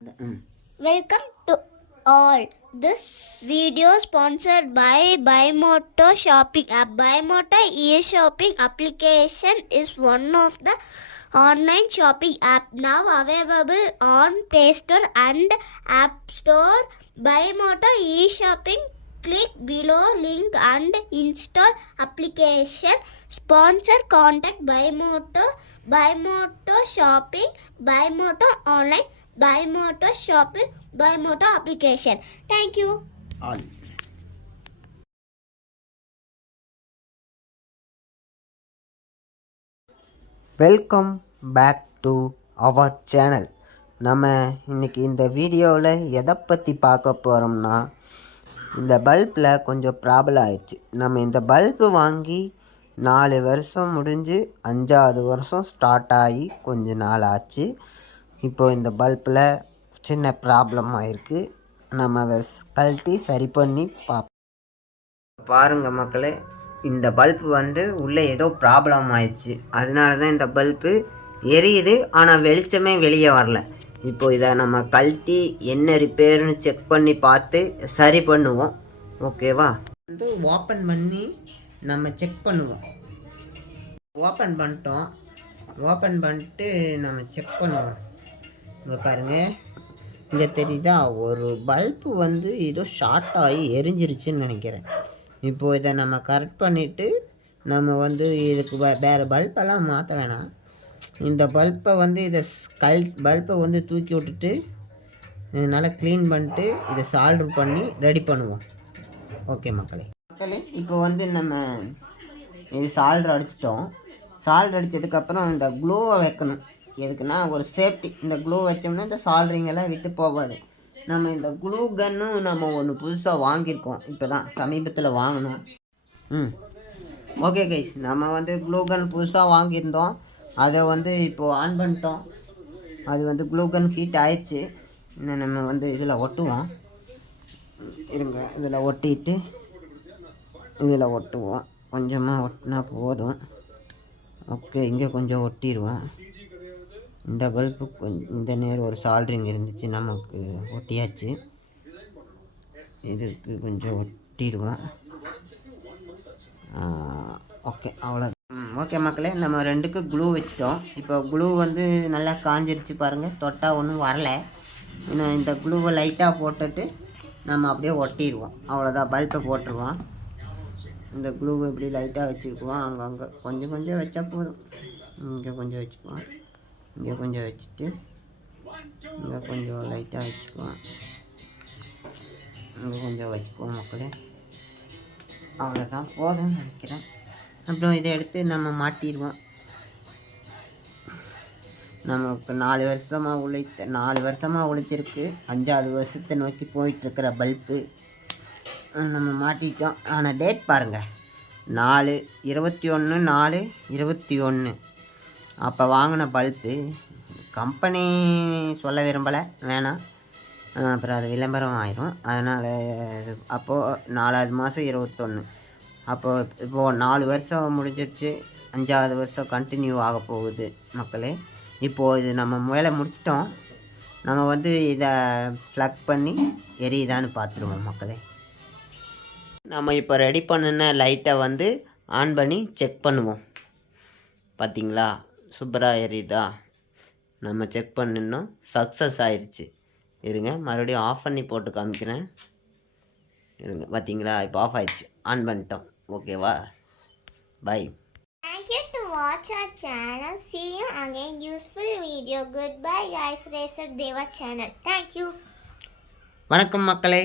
Welcome to all. This video sponsored by Buymoto shopping app. Buymoto e-shopping application is one of the online shopping app now available on Play Store and App Store. Buymoto e-shopping. Click below link and install application. Sponsor contact Buymoto. Buymoto shopping. Buymoto online. Buymoto shopping. Buymoto application. Thank you. All. Welcome back to our channel. நம்ம இன்றைக்கி இந்த வீடியோவில் எதை பற்றி பார்க்க போகிறோம்னா, இந்த பல்பில் கொஞ்சம் ப்ராப்ளம் ஆயிடுச்சு. நம்ம இந்த பல்பு வாங்கி 4 வருஷம் முடிஞ்சு 5வது வருஷம் ஸ்டார்ட் ஆகி கொஞ்ச நாள் ஆச்சு. இப்போது இந்த பல்பில் சின்ன ப்ராப்ளம் ஆகிருக்கு. நம்ம அதை கழட்டி சரி பண்ணி பாருங்கள் மக்களே. இந்த பல்பு உள்ளே ஏதோ ப்ராப்ளம் ஆயிடுச்சு. அதனால தான் இந்த பல்பு எரியுது, ஆனால் வெளிச்சமே வெளியே வரல. இப்போது இதை நம்ம கழட்டி என்ன ரிப்பேர்னு செக் பண்ணி பார்த்து சரி பண்ணுவோம். ஓகேவா? ஓப்பன் பண்ணி நம்ம செக் பண்ணுவோம். ஓப்பன் பண்ணிட்டோம். ஓப்பன் பண்ணிட்டு நம்ம செக் பண்ணுவோம். இங்கே பாருங்கள், இங்கே தெரியுதா, ஒரு பல்பு ஏதோ ஷார்ட் ஆகி எரிஞ்சிருச்சுன்னு நினைக்கிறேன். இப்போது இதை நம்ம கரெக்ட் பண்ணிவிட்டு நம்ம இதுக்கு வேறு பல்பெல்லாம் மாற்ற வேணாம். இந்த பல்பை இதை பல்பை தூக்கி விட்டுட்டு நல்லா க்ளீன் பண்ணிட்டு இதை சால்வ் பண்ணி ரெடி பண்ணுவோம். ஓகே மக்களே. இப்போ நம்ம இது சால்ட்ரு அடிச்சிட்டோம். சால்ட்ரு அடித்ததுக்கப்புறம் இந்த க்ளூவை வைக்கணும். எதுக்குன்னா ஒரு சேஃப்டி. இந்த க்ளூ வச்சோம்னா இந்த சால்ட்ரிங்கெல்லாம் விட்டு போகாது. நம்ம இந்த க்ளூ கன்னும் நம்ம ஒன்று புதுசாக வாங்கியிருக்கோம். இப்போ தான் சமீபத்தில் வாங்கினோம். ஓகே கைஸ், நம்ம க்ளூ கன் புதுசாக வாங்கியிருந்தோம். அதை இப்போது ஆன் பண்ணிட்டோம். அது க்ளூ கன் ஹீட் ஆயிடுச்சு. இன்னும் நம்ம இதில் ஒட்டுவோம். இருங்க, இதில் ஒட்டிட்டு இதில் ஒட்டுவோம். கொஞ்சமாக ஒட்டினா போதும். ஓகே, இங்கே கொஞ்சம் ஒட்டிடுவோம். இந்த பல்பு இந்த நேரம் ஒரு சால்ட்ரிங் இருந்துச்சு, நமக்கு ஒட்டியாச்சு. இதுக்கு கொஞ்சம் ஒட்டிடுவோம். ஓகே, அவ்வளோ. ஓகே மக்களே, நம்ம 2க்கு க்ளூ வச்சிட்டோம். இப்போ க்ளூ நல்லா காஞ்சிருச்சு பாருங்கள். தொட்டால் ஒன்றும் வரலை. இன்னும் இந்த க்ளூவை லைட்டாக போட்டுட்டு நம்ம அப்படியே ஒட்டிடுவோம். அவ்வளோதான், பல்பை போட்டுருவோம். இந்த க்ளூவை இப்படி லைட்டாக வச்சுக்குவோம். அங்கங்கே கொஞ்சம் கொஞ்சம் வச்சா போதும். இங்கே கொஞ்சம் வச்சுக்குவோம், இங்கே கொஞ்சம் வச்சுட்டு இங்கே கொஞ்சம் லைட்டாக வச்சுக்குவோம், இங்கே கொஞ்சம் வச்சுக்குவோம் மக்களே. அவ்வளோதான், போதும்னு நினைக்கிறேன். அப்புறம் இதை எடுத்து நம்ம மாட்டிடுவோம். நமக்கு 4 வருஷமாக உழைச்சிருக்கு. 5வது வருஷத்தை நோக்கி போயிட்டுருக்கிற பல்பு நம்ம மாட்டிட்டோம். ஆனால் டேட் பாருங்கள், 4/21/4/21 அப்போ வாங்கின பல்பு. கம்பெனி சொல்ல விரும்பலை, வேணாம், அப்புறம் அது விளம்பரம் ஆயிரும். அதனால் அப்போது 4வது மாதம் 21. இப்போது 4 வருஷம் முடிஞ்சிருச்சு. 5வது வருஷம் கண்டினியூ ஆக போகுது மக்களே. இப்போது இது நம்ம வேலை முடிச்சிட்டோம். நம்ம இதை ப்ளக் பண்ணி எரியுதான்னு பார்த்துருவோம் மக்களே. நம்ம இப்போ ரெடி பண்ணின லைட்டை ஆன் பண்ணி செக் பண்ணுவோம். பார்த்திங்களா, சூப்பராக எரியுதா? நம்ம செக் பண்ணினோம், சக்ஸஸ் ஆயிடுச்சு. இருங்க, மறுபடியும் ஆஃப் பண்ணி போட்டு காமிக்கிறேன். இருங்க, பார்த்திங்களா, இப்போ ஆஃப் ஆயிடுச்சு. ஆன் பண்ணிட்டோம். ஓகேவா? By. Thank you to watch our channel. See you again. Useful video. Goodbye guys. Racer Deva channel. Thank you. வணக்கம் மக்களே.